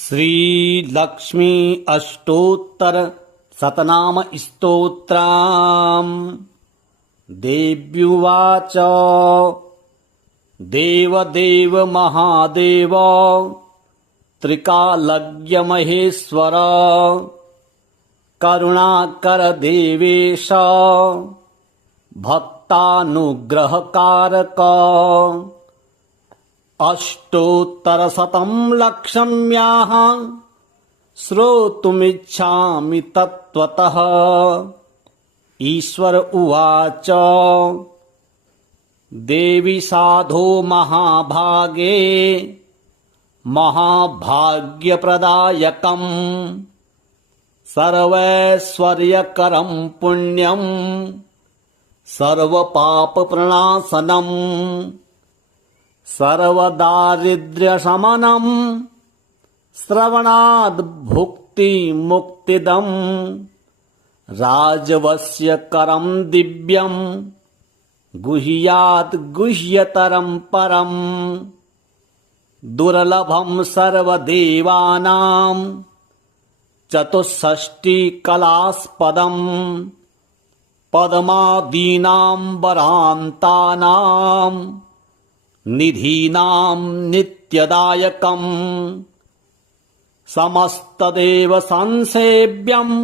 श्रीलक्ष्मी अष्टोत्तर शतनाम स्तोत्रम्। देव्युवाच देवदेव महादेव त्रिकालज्ञ महेश्वर करुणाकर देवेश भक्तानुग्रहकारक अष्टोत्तरशतं लक्षम्याः श्रोतुमिच्छामि तत्त्वतः। ईश्वर उवाच देवी साधो महाभागे महाभाग्यप्रदायकम् सर्वैश्वर्यकरं पुण्यं सर्वपापप्रणाशनम् सर्वदारिद्र्यशमनम् श्रवणाद् भुक्तिमुक्तिदम् राजवश्यकरं दिव्यम् गुह्यात् गुह्यतरं परम् दुर्लभं सर्वदेवानां चतुष्षष्टिकलास्पदम् पद्मादीनां वरान्तानां निधीनां नित्यदायकम् समस्तदेव संसेव्यम्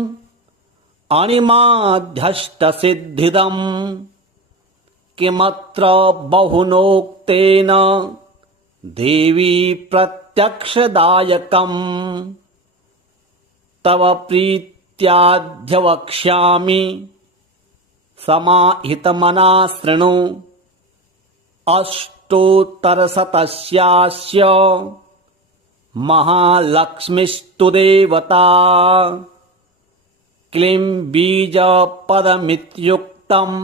अणिमाध्यष्टसिद्धिदम् किमत्र बहुनोक्तेन देवी प्रत्यक्षदायकम् तव प्रीत्याद्यवक्ष्यामि समाहितमना शृणु। अष्टोत्तरशतस्यास्य महालक्ष्मीस्तु देवता क्लीं बीजपदमित्युक्तम्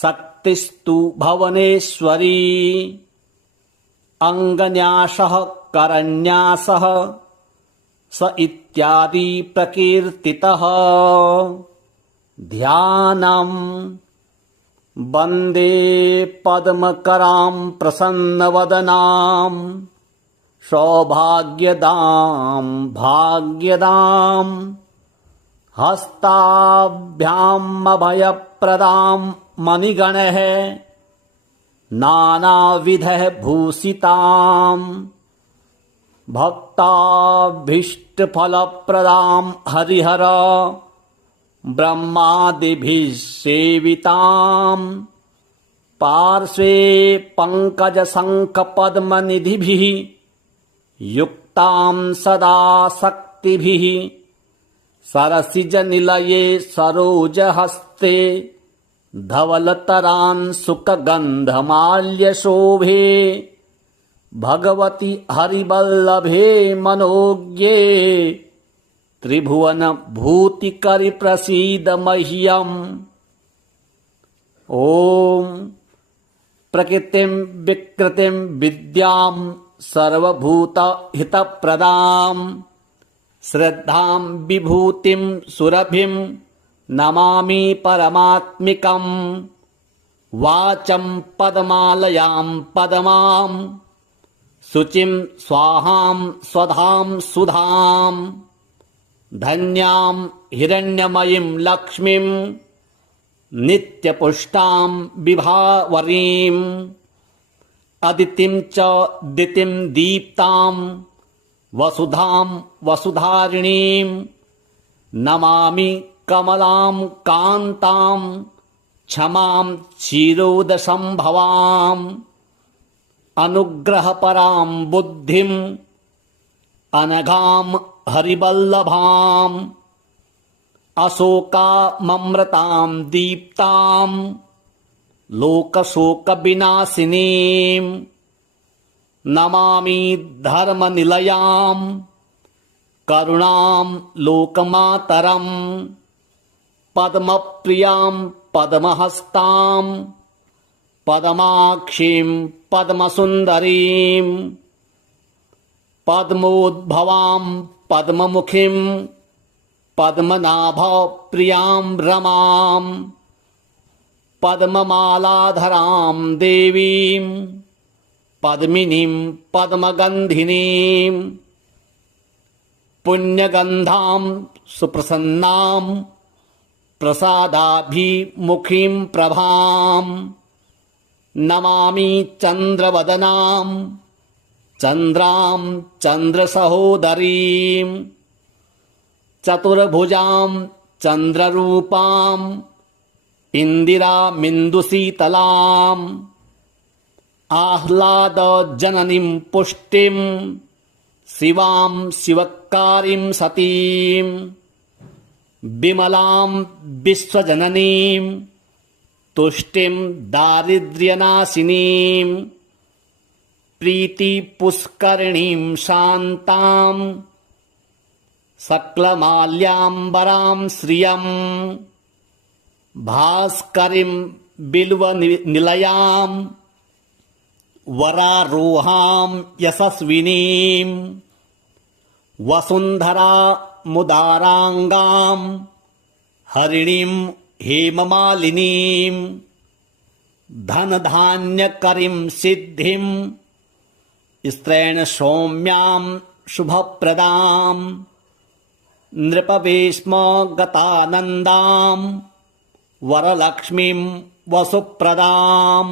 शक्तिस्तु भुवनेश्वरी अङ्गन्यासः करन्यासः स इत्यादि प्रकीर्तितः। ध्यानम् वन्दे पद्मकरां प्रसन्नवदनां सौभाग्यदां भाग्यदां हस्ताभ्यामभयप्रदां मणिगणैः नानाविधैः भूषितां भक्ताभीष्टफलप्रदां हरिहर ब्रह्मादिभिः सेवितां पार्श्वे पङ्कजशङ्खपद्मनिधिभिः युक्तां सदा शक्तिभिः सरसिजनिलये सरोजहस्ते धवलतरांशुकगन्धमाल्यशोभे भगवति हरिवल्लभे मनोज्ञे त्रिभुवन भूतिकरि प्रसीद मह्यम्। ॐ प्रकृतिं विकृतिं विद्यां सर्वभूतहितप्रदां श्रद्धां विभूतिं सुरभिं नमामि परमात्मिकम्। वाचं पद्मालयां पद्मां शुचिं स्वाहां स्वधां सुधां धन्यां हिरण्यमयीं लक्ष्मीं नित्यपुष्टां विभावरीम् अदितिं च दितिं दीप्तां वसुधां वसुधारिणीं नमामि कमलां कान्तां क्षमां क्षीरोदसंभवाम् अनुग्रहपरां बुद्धिं अनघां हरिवल्लभाम् अशोकाममृतां दीप्तां लोकशोकविनाशिनीं नमामि धर्मनिलयां करुणां लोकमातरम् पद्मप्रियां पद्महस्तां पद्माक्षीं पद्मसुन्दरीं पद्मोद्भवां पद्ममुखीं पद्मनाभप्रियां रमां पद्ममालाधरां देवीं पद्मिनीं पद्मगन्धिनीं पुण्यगन्धां सुप्रसन्नां प्रसादाभिमुखीं प्रभां नमामि चन्द्रवदनां चन्द्रां चन्द्रसहोदरीं चतुर्भुजां चन्द्ररूपां इन्दिरामिन्दुशीतलाम् आह्लादजननीं पुष्टिं शिवां शिवकारीं सतीं विमलां विश्वजननीं तुष्टिं दारिद्र्यनाशिनीं प्रीतिपुष्करिणीं शान्तां सकलमाल्याम्बरां श्रियं भास्करीं बिल्वनिलयां वरारोहां यशस्विनीं वसुन्धरामुदाराङ्गां हरिणीं हेममालिनीं धनधान्यकरीं सिद्धिं स्त्रैणसौम्यां शुभप्रदां नृपवेश्मगतानन्दां वरलक्ष्मीं वसुप्रदां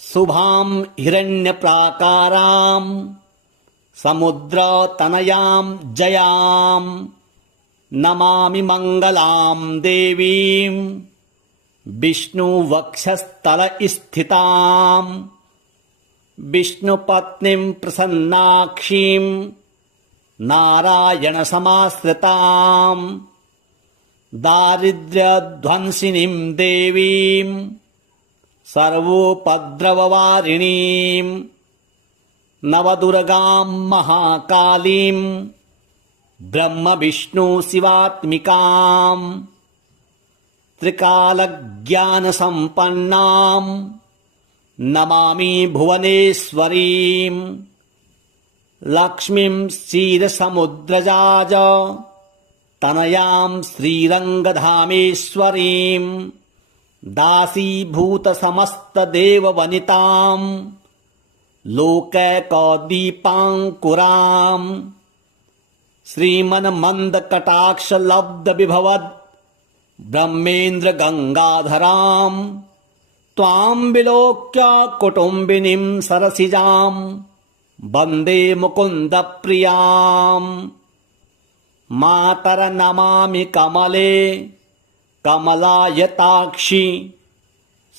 शुभां हिरण्यप्राकारां समुद्रतनयां जयां नमामि मङ्गलां देवीं विष्णुवक्षस्थलस्थितां विष्णुपत्नीं प्रसन्नाक्षीं नारायणसमाश्रितां दारिद्र्यध्वंसिनीं देवीं सर्वोपद्रववारिणीं नवदुर्गां महाकालीं ब्रह्मविष्णुशिवात्मिकां त्रिकालज्ञानसम्पन्नां नमामि भुवनेश्वरीं लक्ष्मीं क्षीरसमुद्रजाज तनयां श्रीरङ्गधामेश्वरीं दासीभूतसमस्तदेववनितां लोकैकदीपाङ्कुरां श्रीमन्मन्दकटाक्षलब्धविभवद् ब्रह्मेन्द्रगङ्गाधरां त्वां विलोक्य कुटुम्बिनीं सरसिजां वन्दे मुकुन्दप्रियां मातरनमामि कमले कमलायताक्षि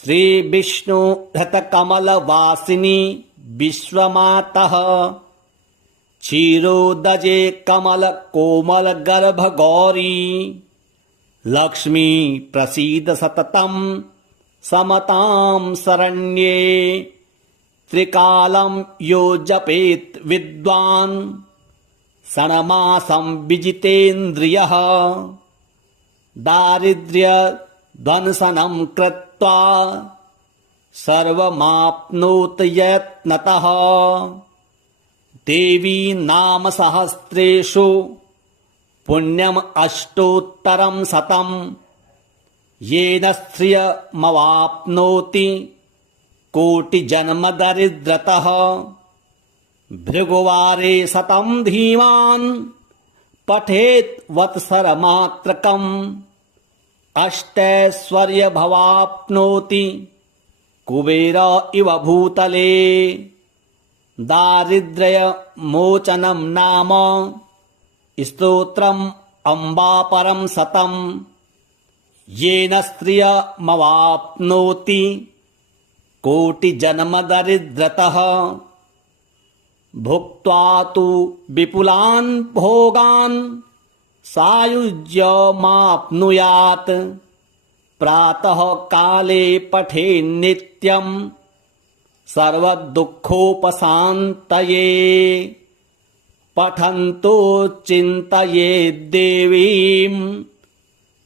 श्रीविष्णुहृतकमलवासिनि विश्वमातः क्षीरोदजे कमलकोमलगर्भगौरी लक्ष्मी प्रसीद सततं समतां शरण्ये त्रिकालं यो जपेत् विद्वान् षण्मासं विजितेन्द्रियः दारिद्र्यध्वंसनं कृत्वा सर्वमाप्नोति यत्नतः देवी नामसहस्रेषु पुण्यम् अष्टोत्तरं शतं येन श्रियमवाप्नोति कोटिजन्मदरिद्रतः भृगुवारे शतं धीमान् पठेत् वत्सरमात्रकम् अष्टैश्वर्यमवाप्नोति कुबेर इव भूतले दारिद्र्यमोचनं नाम स्तोत्रम् अम्बापरं शतं येन श्रियमवाप्नोति कोटिजन्मदरिद्रतः भुक्त्वा तु विपुलान् भोगान् सायुज्यमाप्नुयात् प्रातः काले पठेन्नित्यं सर्वदुःखोपशान्तये पठन्तो चिन्तयेद्देवीं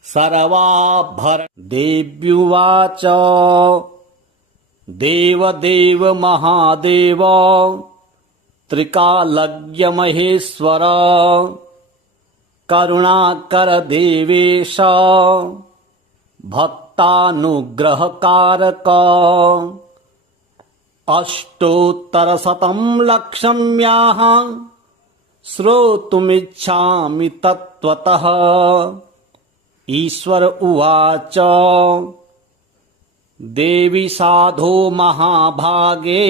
सर्वाभर देव्युवाच देवदेव महादेव त्रिकालज्ञ महेश्वर करुणाकर देवेश भक्तानुग्रहकारक अष्टोत्तरशतं लक्षम्याः श्रोतुमिच्छामि तत्त्वतः। ईश्वर उवाच देवी साधो महाभागे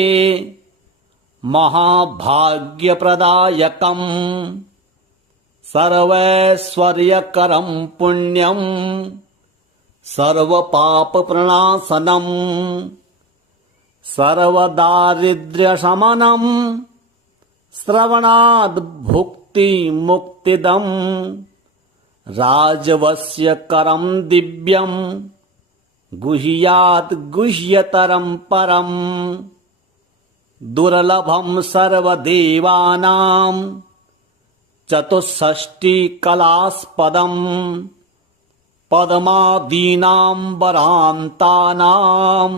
महाभाग्यप्रदायकम् सर्वैश्वर्यकरं पुण्यम् सर्वपापप्रणाशनम् सर्वदारिद्र्यशमनम् श्रवणाद् भुक्तिमुक्तिदम् राजवस्यकरं दिव्यम् गुह्यात् गुह्यतरं परम् दुर्लभं सर्वदेवानां चतुष्षष्टिकलास्पदम् पद्मादीनां वरान्तानां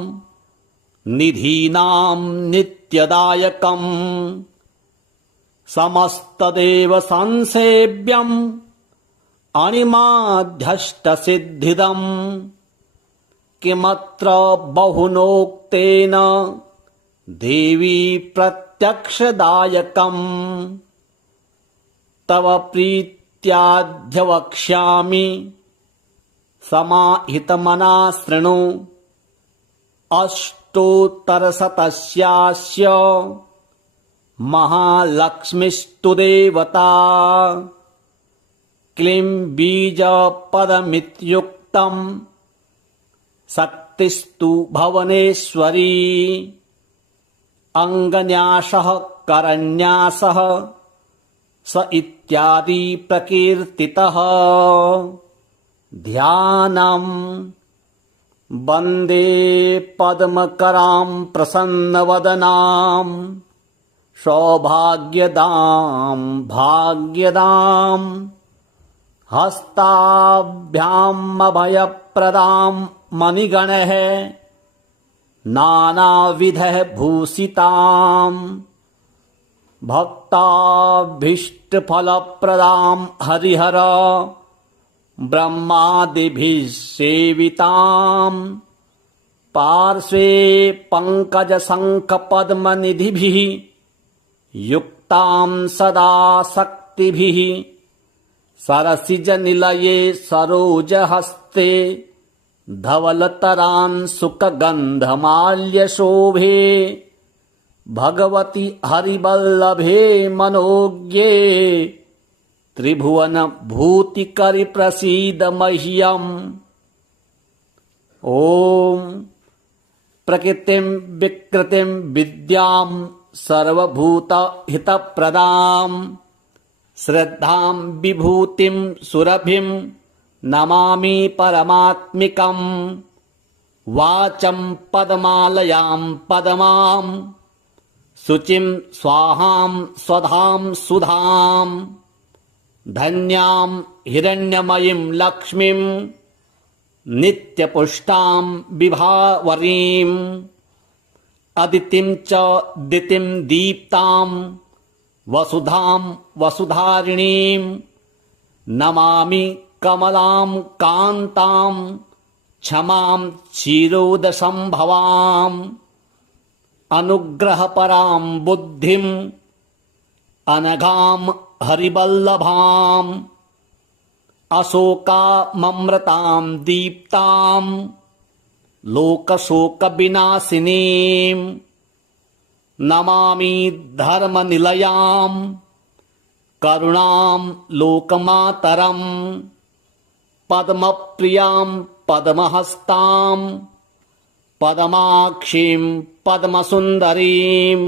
निधीनां नित्यदायकम् समस्तदेव संसेव्यम् अणिमाध्यष्टसिद्धिदम् किमत्र बहुनोक्तेन देवी प्रत्यक्षदायकम् तव प्रीत्याद्यवक्ष्यामि समाहितमना शृणु अष्टोत्तरशतस्यास्य महालक्ष्मीस्तु देवता क्लीं बीजपदमित्युक्तम् शक्तिस्तु भुवनेश्वरी अङ्गन्यासः करन्यासः स इत्यादि प्रकीर्तितः ध्यानम् वन्दे पद्मकरां प्रसन्नवदनां सौभाग्यदां भाग्यदां हस्ताभ्यामभयप्रदां मणिगणैः नानाविधैः भूषिताम् भक्ताभीष्टफलप्रदां हरिहर ब्रह्मादिभिः सेविताम् पार्श्वे पङ्कजशङ्खपद्मनिधिभिः युक्तां सदा शक्तिभिः सरसिजनिलये सरोजहस्ते धवलतरांशुकगन्धमाल्यशोभे भगवति हरिवल्लभे मनोज्ञे त्रिभुवनभूतिकरि प्रसीद मह्यम्। ॐ प्रकृतिं विकृतिं विद्यां सर्वभूतहितप्रदां श्रद्धां विभूतिं सुरभिं नमामि परमात्मिकम्। वाचं पद्मालयां पद्मां शुचिं स्वाहां स्वधां सुधां धन्यां हिरण्यमयीं लक्ष्मीं नित्यपुष्टां विभावरीम् अदितिं च दितिं दीप्तां वसुधां वसुधारिणीं नमामि कमलां कान्तां क्षमां क्षीरोदसंभवाम् अनुग्रहपरां बुद्धिं अनघां हरिवल्लभाम् अशोकाममृतां दीप्तां लोकशोकविनाशिनीं नमामि धर्मनिलयां करुणां लोकमातरम् पद्मप्रियां पद्महस्तां पद्माक्षीं पद्मसुन्दरीं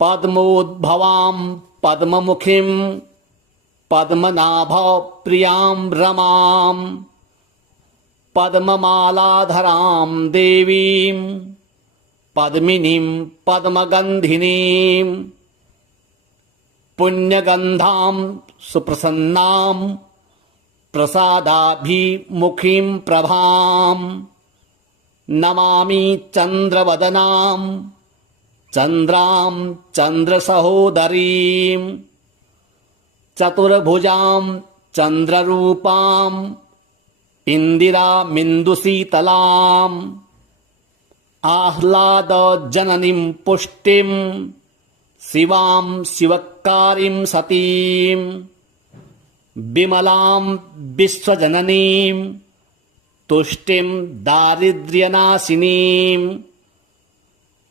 पद्मोद्भवां पद्ममुखीं पद्मनाभप्रियां रमां पद्ममालाधरां देवीं पद्मिनीं पद्मगन्धिनीं पुण्यगन्धां सुप्रसन्नां प्रसादाभिमुखीं प्रभां नमामि चन्द्रवदनां चन्द्रां चन्द्रसहोदरीं चतुर्भुजां चन्द्ररूपां इन्दिरामिन्दुशीतलाम् आह्लादजननीं पुष्टिं शिवां शिवकारीं सतीं विमलां विश्वजननीं तुष्टिं दारिद्र्यनाशिनीं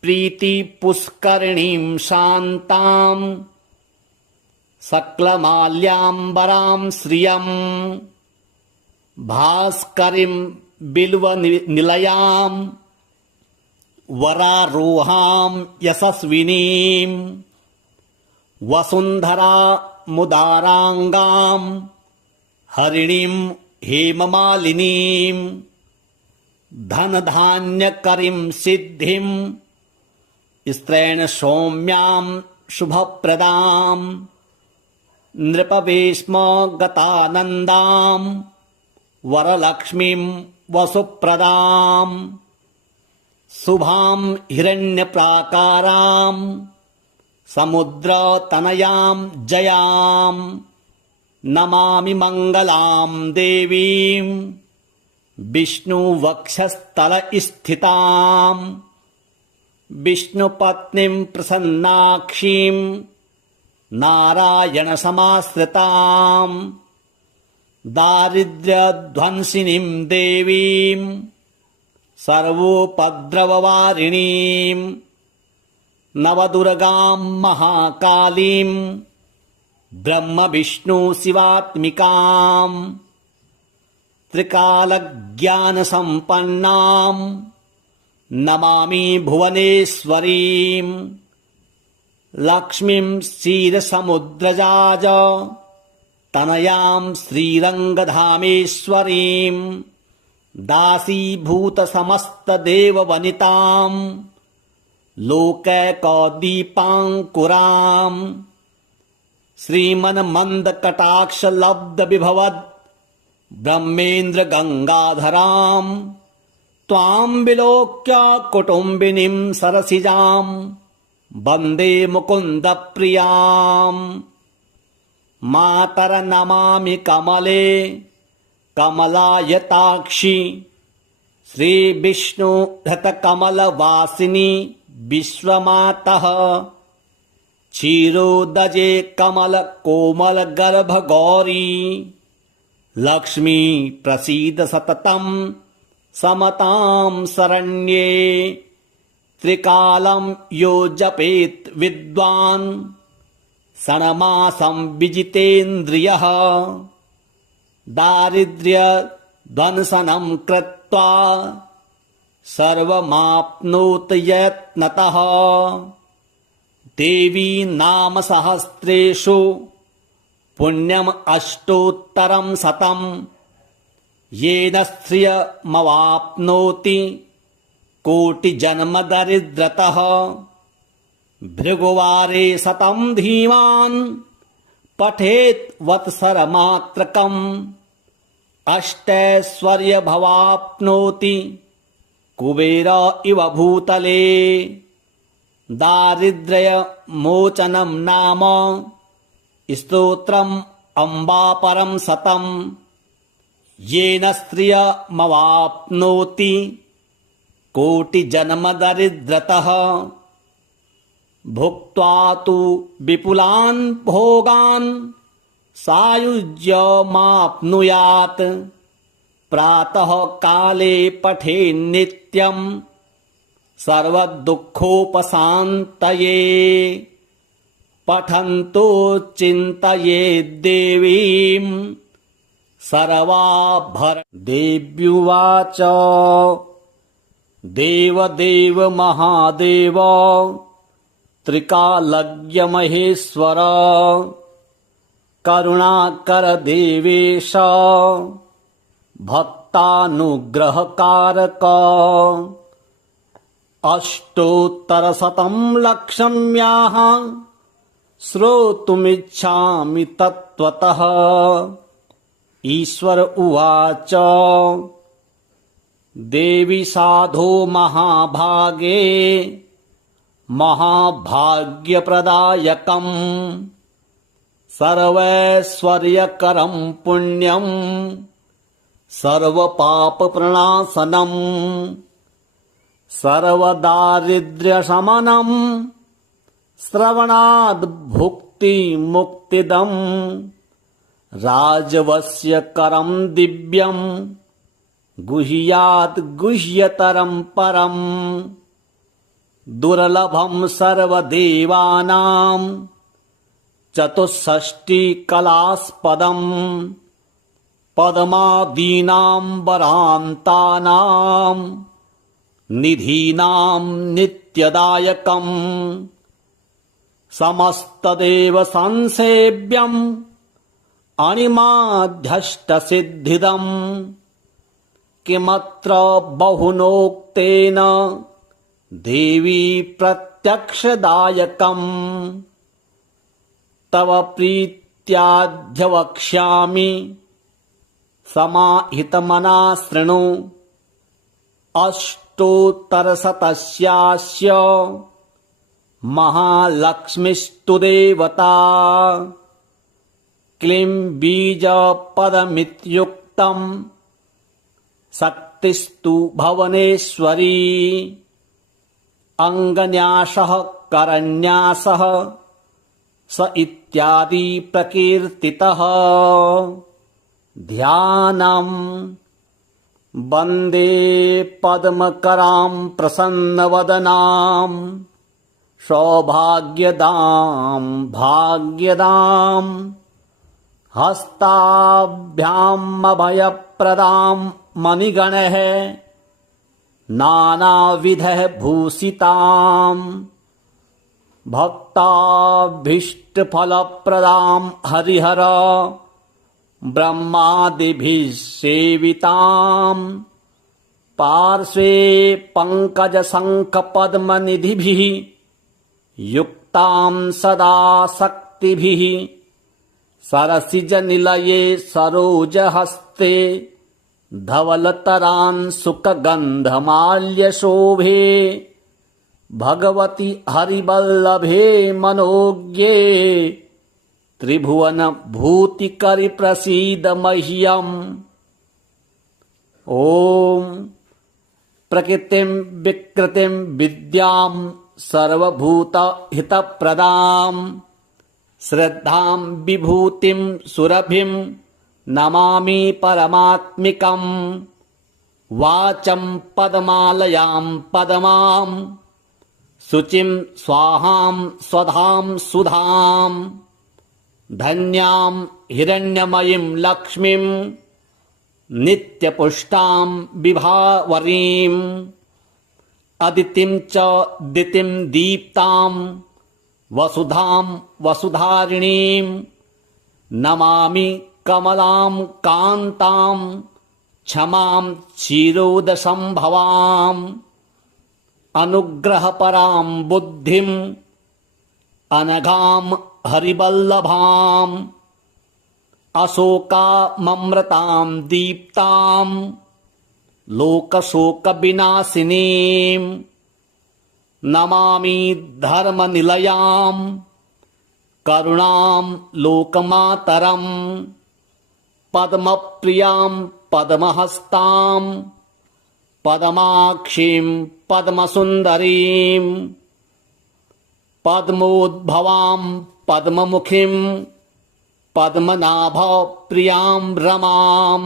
प्रीतिपुष्करिणीं शान्तां सकलमाल्याम्बरां श्रियं भास्करीं बिल्वनिलयां वरारोहां यशस्विनीं वसुन्धरा मुदारांगां हरिणीं हेममालिनीं धनधान्यकरीं सिद्धिं स्त्रैण सौम्यां शुभप्रदां नृपवेश्म गतानन्दां वरलक्ष्मीं वसुप्रदां शुभां हिरण्यप्राकारां समुद्रतनयां जयां नमामि मङ्गलां देवीं विष्णुवक्षस्थलस्थितां विष्णुपत्नीं प्रसन्नाक्षीं नारायणसमाश्रितां दारिद्र्यध्वंसिनीं देवीं सर्वोपद्रववारिणीं नवदुर्गां महाकालीं ब्रह्मविष्णुशिवात्मिकां त्रिकालज्ञानसम्पन्नां नमामि भुवनेश्वरीं लक्ष्मीं क्षीरसमुद्रजाज तनयां श्रीरङ्गधामेश्वरीं दासीभूतसमस्तदेववनितां लोकैकदीपाङ्कुरां श्रीमन्मन्दकटाक्षलब्धविभवद् ब्रह्मेन्द्रगङ्गाधरां त्वां विलोक्य कुटुम्बिनीं सरसिजां वन्दे मुकुन्दप्रियां मातरनमामि कमले कमलायताक्षि श्रीविष्णुहृतकमलवासिनि विश्वमातः क्षीरोदजे कमलकोमलगर्भगौरी लक्ष्मी प्रसीद सततं समतां शरण्ये त्रिकालं यो जपेत् विद्वान् षण्मासं विजितेन्द्रियः दारिद्र्यध्वंसनं कृत्वा सर्वमाप्नोत यत्नतः देवी नाम सहस्रेषु पुण्यम् अष्टोत्तरं शतं येन श्रियमवाप्नोति कोटिजन्मदरिद्रतः भृगुवारे शतं धीमान् पठेत् वत्सरमात्रकम् अष्टैश्वर्यमवाप्नोति कुबेर इव भूतले दारिद्र्यमोचनं नाम स्तोत्रम् अम्बापरं शतं येन श्रियमवाप्नोति कोटिजन्मदरिद्रतः भुक्त्वा तु विपुलान् भोगान् सायुज्यमाप्नुयात् प्रातः काले पठेन्नित्यं सर्वदुःखोपशान्तये पठन्तो चिन्तयेद्देवीं सर्वाभर देव्युवाच देवदेव महादेव त्रिकालज्ञमहेश्वर करुणाकर देवेश भक्तानुग्रहकारक अष्टोत्तरशतं लक्षम्याः श्रोतुमिच्छामि तत्त्वतः ईश्वर उवाच देवी साधो महाभागे महाभाग्यप्रदायकम् सर्वैश्वर्यकरं पुण्यं सर्वपापप्रणाशनम् सर्वदारिद्र्यशमनं श्रवणाद् भुक्ति मुक्तिदम् राजवस्य करं दिव्यं गुह्यात् गुह्यतरं परम् दुर्लभं सर्वदेवानां चतुष्षष्टिकलास्पदम् पद्मादीनां वरान्तानां निधीनां नित्यदायकम् समस्तदेव संसेव्यम् अणिमाध्यष्टसिद्धिदम् किमत्र बहुनोक्तेन देवी प्रत्यक्षदायकम् तव प्रीत्याद्यवक्ष्यामि समाहितमना शृणु अष्टोत्तरशतस्यास्य महालक्ष्मीस्तु देवता क्लीं बीजपदमित्युक्तम् शक्तिस्तु भुवनेश्वरी अङ्गन्यासः करन्यासः स इत्यादि प्रकीर्तितः ध्यानम् वन्दे पद्मकरां प्रसन्नवदनां सौभाग्यदां भाग्यदां हस्ताभ्यामभयप्रदां मणिगणैः नानाविधैः भूषितां भक्ताभीष्टफलप्रदां हरिहर ब्रह्मादिभिः सेवितां पार्श्वे पङ्कजशङ्खपद्मनिधिभिः युक्तां सदा शक्तिभिः सरसिजनिलये सरोजहस्ते धवलतरांशुकगन्धमाल्यशोभे भगवति हरिवल्लभे मनोज्ञे त्रिभुवनभूतिकरि प्रसीद मह्यम् ॐ प्रकृतिं विकृतिं विद्यां सर्वभूतहितप्रदां श्रद्धां विभूतिं सुरभिं नमामि परमात्मिकम् वाचं पद्मालयां पद्मां शुचिं स्वाहां स्वधां सुधां धन्यां हिरण्यमयीं लक्ष्मीं नित्यपुष्टां विभावरीम् अदितिं च दितिं दीप्तां वसुधां वसुधारिणीं नमामि कमलां कान्तां क्षमां क्षीरोदसंभवाम् अनुग्रहपरां बुद्धिम् अनघां हरिवल्लभाम् अशोकाममृतां दीप्तां लोकशोकविनाशिनीं नमामि धर्मनिलयां करुणां लोकमातरम् पद्मप्रियां पद्महस्तां पद्माक्षीं पद्मसुन्दरीं पद्मोद्भवां पद्ममुखीं पद्मनाभप्रियां रमां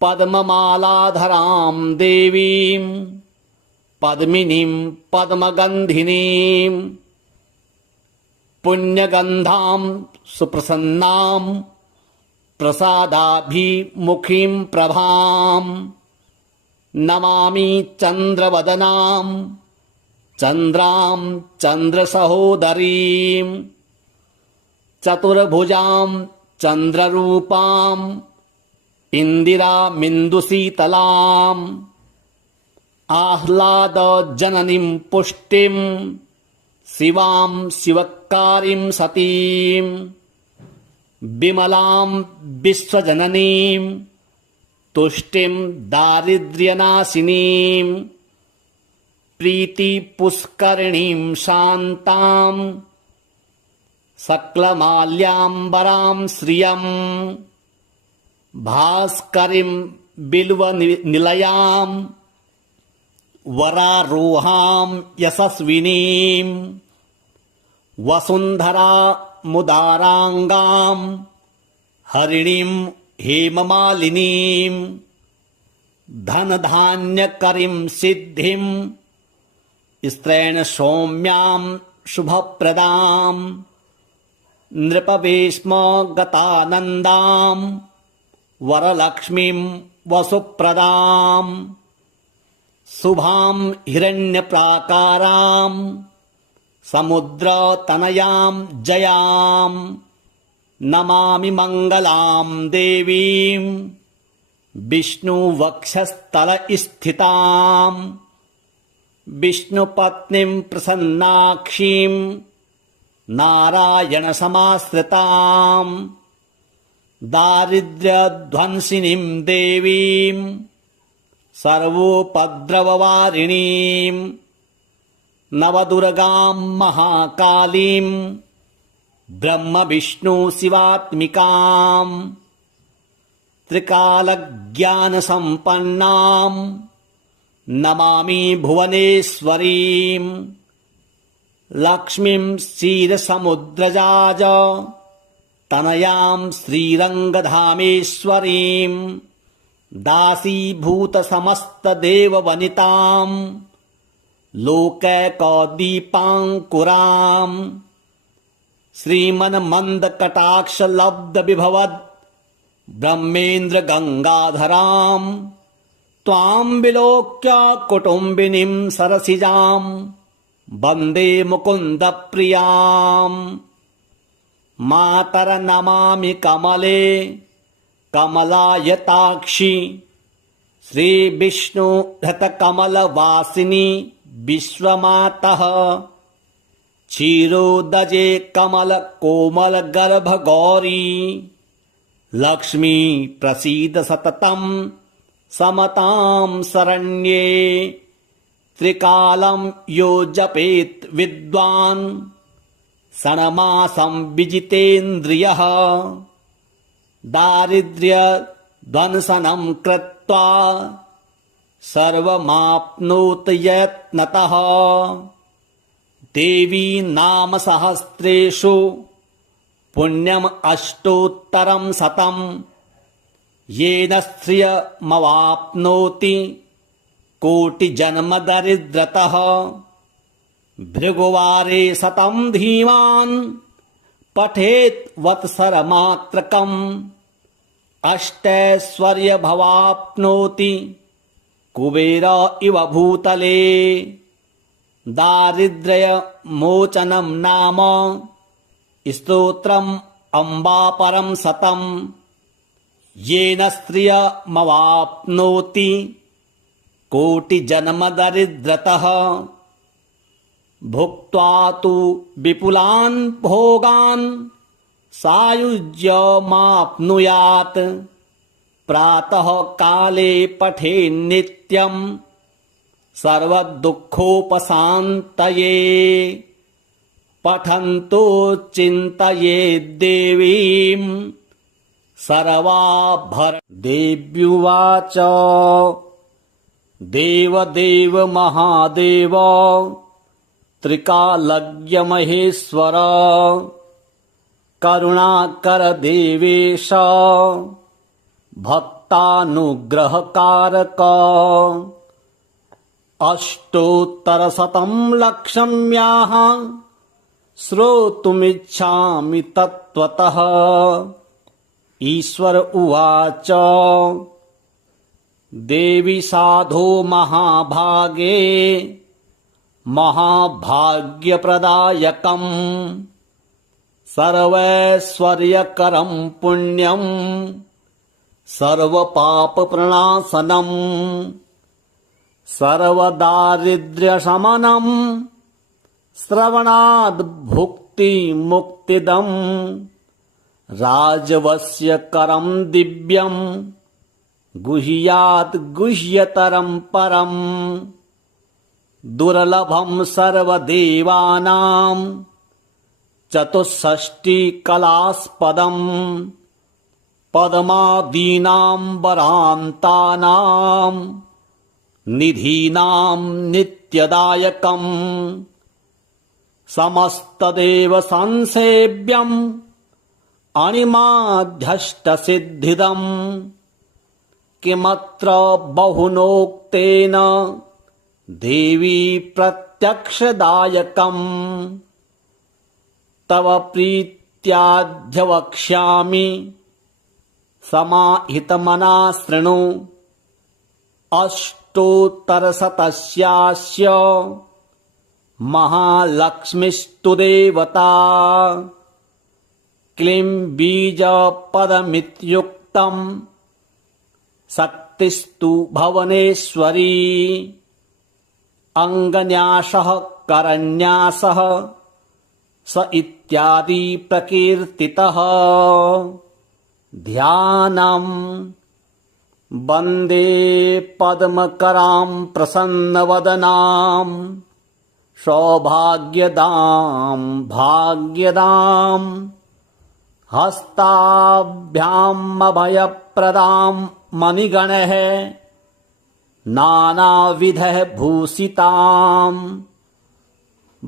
पद्ममालाधरां देवीं पद्मिनीं पद्मगन्धिनीं पुण्यगन्धां सुप्रसन्नां प्रसादाभिमुखीं प्रभां नमामि चन्द्रवदनां चन्द्रां चन्द्रसहोदरीं चतुर्भुजां चन्द्ररूपां इन्दिरामिन्दुशीतलाम् आह्लादजननीं पुष्टिं शिवां शिवकारीं सतीं विमलां विश्वजननीं तुष्टिं दारिद्र्यनाशिनीं प्रीतिपुष्करिणीं शान्तां सकलमाल्याम्बरां श्रियं भास्करीं बिल्वनिलयां वरारोहां यशस्विनीं वसुन्धरा मुदाराङ्गां हरिणीं हेममालिनीं धनधान्यकरीं सिद्धिं स्त्रैण सौम्यां शुभप्रदां नृपवेश्म गतानन्दां वरलक्ष्मीं वसुप्रदां शुभां हिरण्यप्राकारां समुद्रतनयां जयां नमामि मङ्गलां देवीं विष्णुवक्षस्थलस्थितां विष्णुपत्नीं प्रसन्नाक्षीं नारायणसमाश्रितां दारिद्र्यध्वंसिनीं देवीं सर्वोपद्रववारिणीं नवदुर्गां महाकालीं ब्रह्मविष्णुशिवात्मिकां त्रिकालज्ञानसम्पन्नां नमामि भुवनेश्वरीं लक्ष्मीं क्षीरसमुद्रजाज तनयां श्रीरङ्गधामेश्वरीं दासीभूतसमस्तदेववनितां लोकैकदीपाङ्कुरां श्रीमन्मन्दकटाक्षलब्धविभवद् ब्रह्मेन्द्रगङ्गाधरां त्वां विलोक्य कुटुम्बिनीं सरसिजां वन्दे मुकुन्दप्रियाम् मातरनमामि कमले कमलायताक्षि श्रीविष्णुहृतकमलवासिनि विश्वमातः क्षीरोदजे कमलकोमलगर्भगौरी लक्ष्मी प्रसीद सततं समतां शरण्ये त्रिकालं यो जपेत् विद्वान् षण्मासं विजितेन्द्रियः दारिद्र्यध्वंसनं कृत्वा सर्वमाप्नोति यत्नतः देवी नाम सहस्रेषु पुण्यम् अष्टोत्तरं शतं येन श्रियमवाप्नोति कोटिजन्मदरिद्रतः भृगुवारे शतं धीमान् पठेत् वत्सरमात्रकम् अष्टैश्वर्यभवाप्नोति कुबेर इव भूतले दारिद्र्यमोचनं नाम स्तोत्रम् अम्बापरं शतं येन श्रियमवाप्नोति कोटिजन्मदरिद्रतः भुक्त्वा तु विपुलान् भोगान् सायुज्यमाप्नुयात् प्रातः काले पठेन्नित्यं सर्वदुःखोपशान्तये पठन्तो चिन्तयेद्देवीं सर्वाभर देव्युवाच देवदेव महादेव त्रिकालज्ञमहेश्वर करुणाकर देवेश भक्तानुग्रहकारक अष्टोत्तरशतं लक्ष्म्याः श्रोतुमिच्छामि तत्त्वतः ईश्वर उवाच देवी साधो महाभागे महाभाग्यप्रदायकम् सर्वैश्वर्यकरं पुण्यं सर्वपापप्रणाशनम् सर्वदारिद्र्यशमनं श्रवणाद् भुक्तिमुक्तिदम् राजवस्यकरं दिव्यं गुह्यात् गुह्यतरं परम् दुर्लभं सर्वदेवानां चतुष्षष्टिकलास्पदम् पद्मादीनाम्बरान्तानां निधीनां नित्यदायकम् समस्तदेव संसेव्यम् अणिमाध्यष्टसिद्धिदम् किमत्र बहुनोक्तेन देवी प्रत्यक्षदायकम् तव प्रीत्याद्य समाहितमना शृणु अष्टोत्तरशतस्यास्य महालक्ष्मीस्तु देवता क्लीं बीजपदमित्युक्तम् शक्तिस्तु भुवनेश्वरी अङ्गन्यासः करन्यासः स इत्यादि प्रकीर्तितः ध्यानम् वन्दे पद्मकरां प्रसन्नवदनां सौभाग्यदां भाग्यदां हस्ताभ्यामभयप्रदां मणिगणैः नानाविधैः भूषितां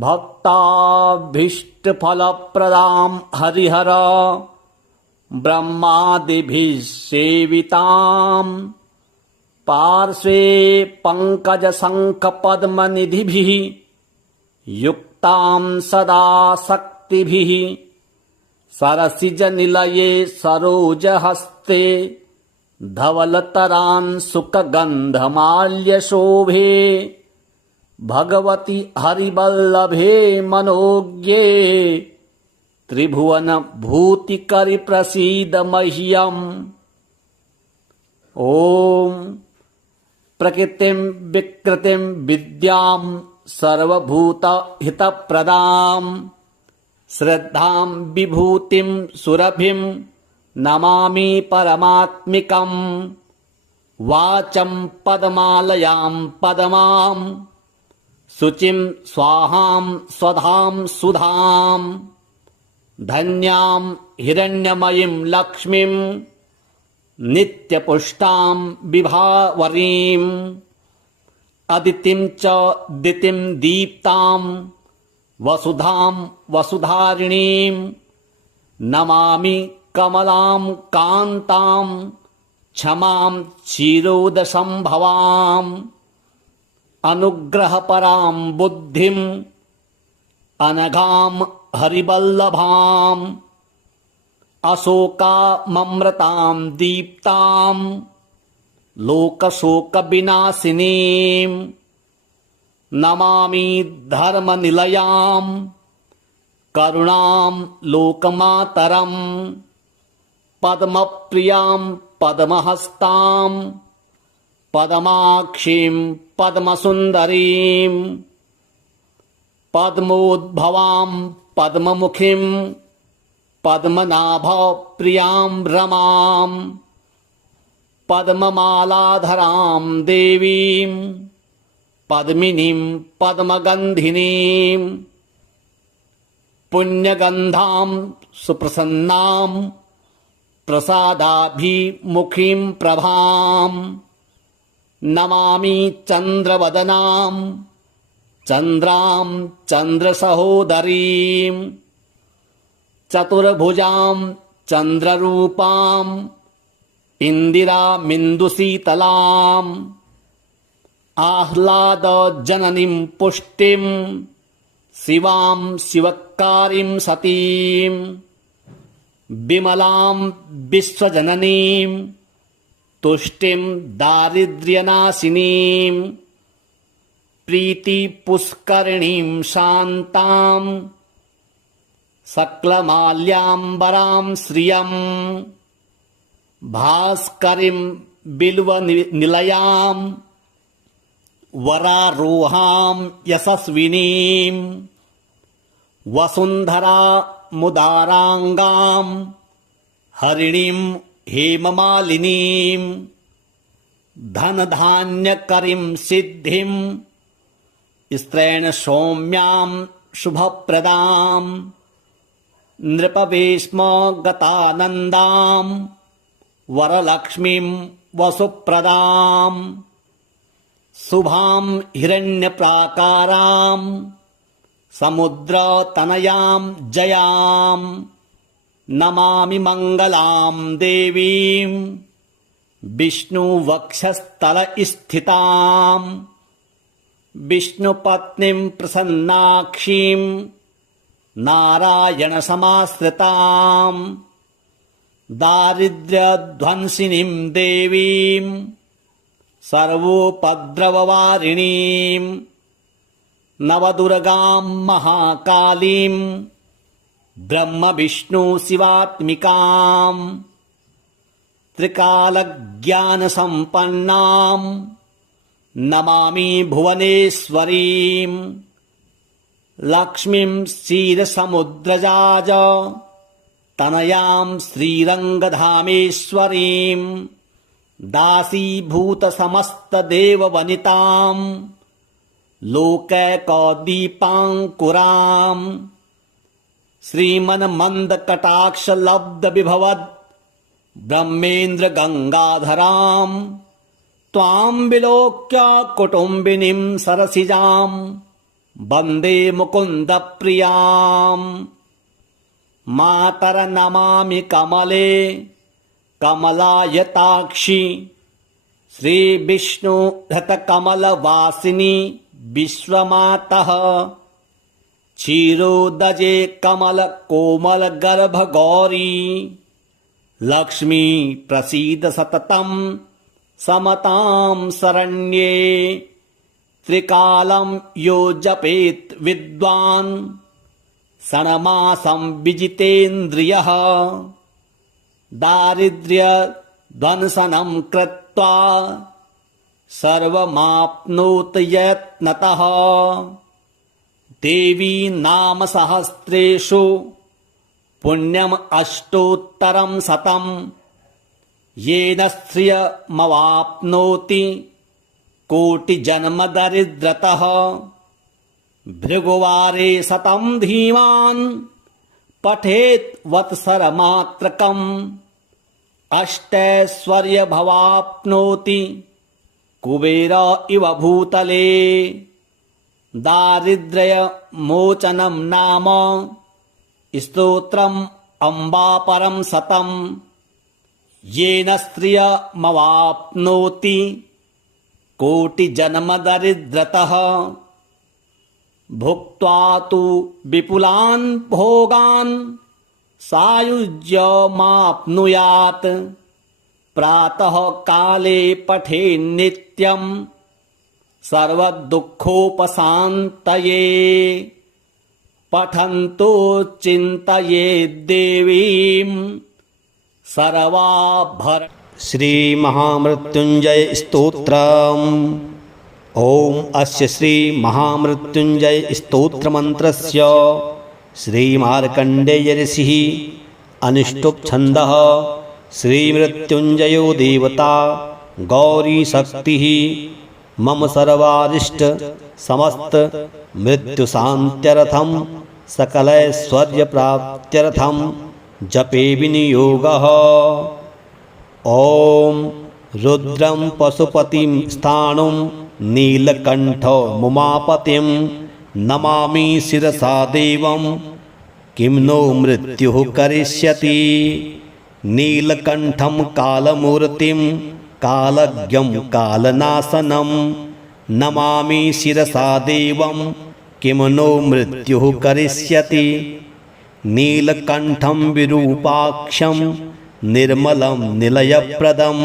भक्ताभीष्टफलप्रदां हरिहर ब्रह्मादिभिः सेवितां पार्श्वे पङ्कजशङ्खपद्मनिधिभिः युक्तां सदा शक्तिभिः सरसिजनिलये सरोजहस्ते धवलतरांशुकगन्धमाल्यशोभे भगवति हरिवल्लभे मनोज्ञे त्रिभुवन भूतिकरि प्रसीद मह्यम्। ॐ प्रकृतिं विकृतिं विद्यां सर्वभूतहितप्रदां श्रद्धां विभूतिं सुरभिं नमामि परमात्मिकम्। वाचं पद्मालयां पद्मां शुचिं स्वाहां स्वधां सुधां धन्यां हिरण्यमयीं लक्ष्मीं नित्यपुष्टां विभावरीम् अदितिं च दितिं दीप्तां वसुधां वसुधारिणीं नमामि कमलां कान्तां क्षमां क्षीरोदसंभवाम् अनुग्रहपरां बुद्धिं अनघां हरिवल्लभाम् अशोकाममृतां दीप्तां लोकशोकविनाशिनीं नमामि धर्मनिलयां करुणां लोकमातरम् पद्मप्रियां पद्महस्तां पद्माक्षीं पद्मसुन्दरीं पद्मोद्भवां पद्ममुखीं पद्मनाभप्रियां रमां पद्ममालाधरां देवीं पद्मिनीं पद्मगन्धिनीं पुण्यगन्धां सुप्रसन्नां प्रसादाभिमुखीं प्रभां नमामि चन्द्रवदनां चन्द्रां चन्द्रसहोदरीं चतुर्भुजां चन्द्ररूपां इन्दिरामिन्दुशीतलाम् आह्लादजननीं पुष्टिं शिवां शिवकारीं सतीं विमलां विश्वजननीं तुष्टिं दारिद्र्यनाशिनीं प्रीतिपुष्करिणीं शान्तां सकलमाल्याम्बरां श्रियं भास्करीं बिल्वनिलयां वरारोहां यशस्विनीं वसुन्धरामुदाराङ्गां हरिणीं हेममालिनीं धनधान्यकरीं सिद्धिं स्त्रैणसौम्यां शुभप्रदां नृपवेश्मगतानन्दां वरलक्ष्मीं वसुप्रदां शुभां हिरण्यप्राकारां समुद्रतनयां जयां नमामि मङ्गलां देवीं विष्णुवक्षस्थलस्थितां विष्णुपत्नीं प्रसन्नाक्षीं नारायणसमाश्रितां दारिद्र्यध्वंसिनीं देवीं सर्वोपद्रववारिणीं नवदुर्गां महाकालीं ब्रह्मविष्णुशिवात्मिकां त्रिकालज्ञानसम्पन्नां नमामि भुवनेश्वरीं लक्ष्मीं क्षीरसमुद्रजाज तनयां श्रीरङ्गधामेश्वरीं दासीभूतसमस्तदेववनितां लोकैकदीपाङ्कुरां श्रीमन्मन्दकटाक्षलब्धविभवद् ब्रह्मेन्द्रगङ्गाधरां त्वां विलोक्य कुटुम्बिनीं सरसिजां वन्दे मुकुन्दप्रियां मातरनमामि कमले कमलायताक्षि श्रीविष्णुहृतकमलवासिनि विश्वमातः क्षीरोदजे कमलकोमलगर्भगौरी लक्ष्मी प्रसीद सततं समतां शरण्ये त्रिकालं यो जपेत् विद्वान् षण्मासं विजितेन्द्रियः दारिद्र्यध्वंसनं कृत्वा सर्वमाप्नोत यत्नतः देवी नाम सहस्रेषु पुण्यम् अष्टोत्तरं शतं येन श्रियमवाप्नोति कोटिजन्मदरिद्रतः भृगुवारे शतं धीमान् पठेत् वत्सरमात्रकम् अष्टैश्वर्यमवाप्नोति कुबेर इव भूतले दारिद्र्यमोचनं नाम स्तोत्रम् अम्बापरं शतं येन श्रियमवाप्नोति कोटिजन्मदरिद्रतः भुक्त्वा तु विपुलान् भोगान् सायुज्यमाप्नुयात् प्रातः काले पठेन्नित्यं सर्वदुःखोपशान्तये पठन्तो चिन्तयेद्देवीं सर्वाभर श्री महामृत्युंजय स्तोत्रम्। ओम अस्य श्री महामृत्युंजय स्तोत्र मंत्रस्य श्री मार्कंडेय ऋषिः अनुष्टुप् छन्दः श्री मृत्युंजयो देवता गौरी शक्तिः मम सर्वारिष्ट समस्त मृत्युशान्त्यर्थं सकलैश्वर्यप्राप्त्यर्थं जपे विनियोगः। ओम रुद्रं पशुपतिं स्थाणुं नीलकण्ठमुमापतिं नमामि शिरसा देवं किं नो मृत्युः करिष्यति। नीलकण्ठं कालमूर्तिं कालज्ञं कालनाशनं नमामि शिरसा देवं किं नो मृत्युः करिष्यति। नीलकण्ठं विरूपाक्षं निर्मलं निलयप्रदं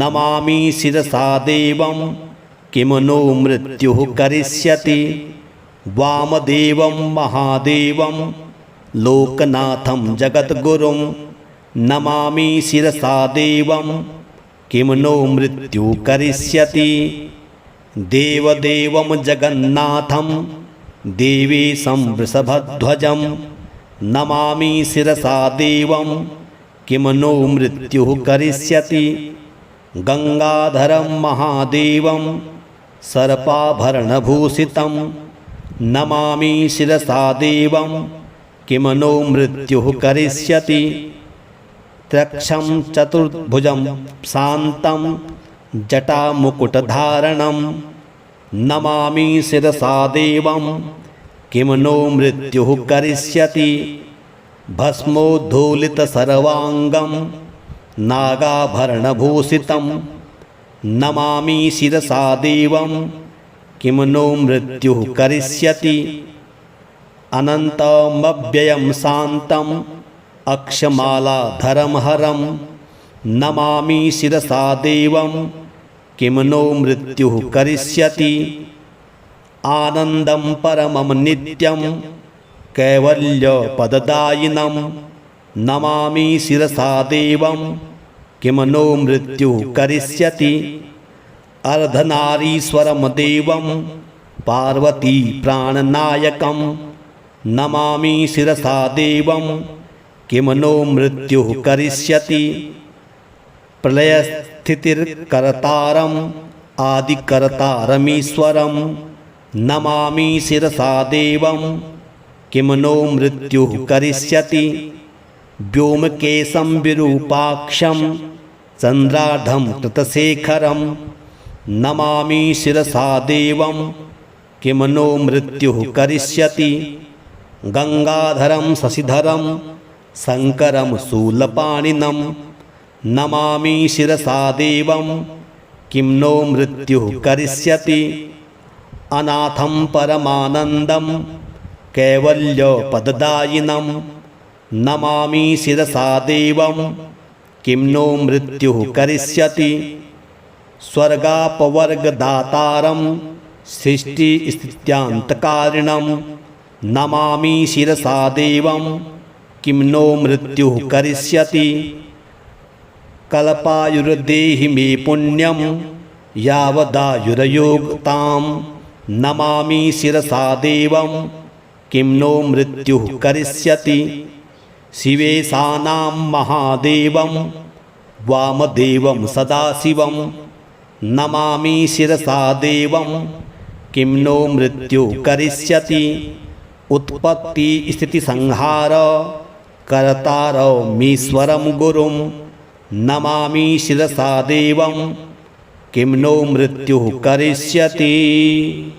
नमामि शिरसा देवं किं नो मृत्युः करिष्यति। वामदेवं महादेवं लोकनाथं जगद्गुरुं नमामि शिरसा देवं किं नो मृत्युः करिष्यति। देवदेवं जगन्नाथं देवेशं वृषभध्वजं नमामि शिरसा देवं किं नो मृत्युः करिष्यति। गंगाधरं महादेवं सर्पाभरणभूषितं नमामि शिरसा देवं किं नो मृत्युः करिष्यति। त्रक्षं चतुर्भुजं शान्तं जटामुकुटधारणं नमामि शिरसा देवं किं नो मृत्युः करिष्यति। भस्मोद्धूलितसर्वाङ्गं नागाभरणभूषितं नमामि शिरसा देवं किं नो मृत्युः करिष्यति। अनन्तमव्ययं शान्तम् अक्षमालाधरं हरं नमामि शिरसा देवं किं नो मृत्युः करिष्यति। आनन्दं परमं नित्यं कैवल्यपददायिनं नमामि शिरसा देवं किं नो मृत्युः करिष्यति। अर्धनारीश्वरं देवं पार्वती प्राणनायकं नमामि शिरसा देवं किं नो मृत्युः करिष्यति। प्रलयस्थितिर्कर्तारम् आदिकर्तारमीश्वरं नमामि शिरसा देवं किं नो मृत्युः करिष्यति। व्योमकेशं विरूपाक्षं चन्द्राढं कृतशेखरं नमामि शिरसा देवं किं नो मृत्युः करिष्यति। गंगाधरं शशिधरं शंकरं शूलपाणिनं नमामि शिरसा देवं किं नो मृत्युः करिष्यति। अनाथं परमानन्दं कैवल्यपददायिनं नमामि शिरसा देवं किं नो मृत्युः करिष्यति। स्वर्गापवर्गदातारं सृष्टिस्थित्यान्तकारिणं नमामि शिरसा देवं किं नो मृत्युः करिष्यति। कल्पायुर्देहि मे पुण्यं यावदायुर्योगतां नमामि शिरसा देवं किं नो मृत्युः करिष्यति। शिवेशानां महादेवं वामदेवं सदाशिवं नमामि शिरसा देवं किं नो मृत्युः करिष्यति। उत्पत्तिस्थितिसंहार कर्तारमीश्वरं गुरुं नमामि शिरसा देवं किं नो मृत्युः करिष्यति।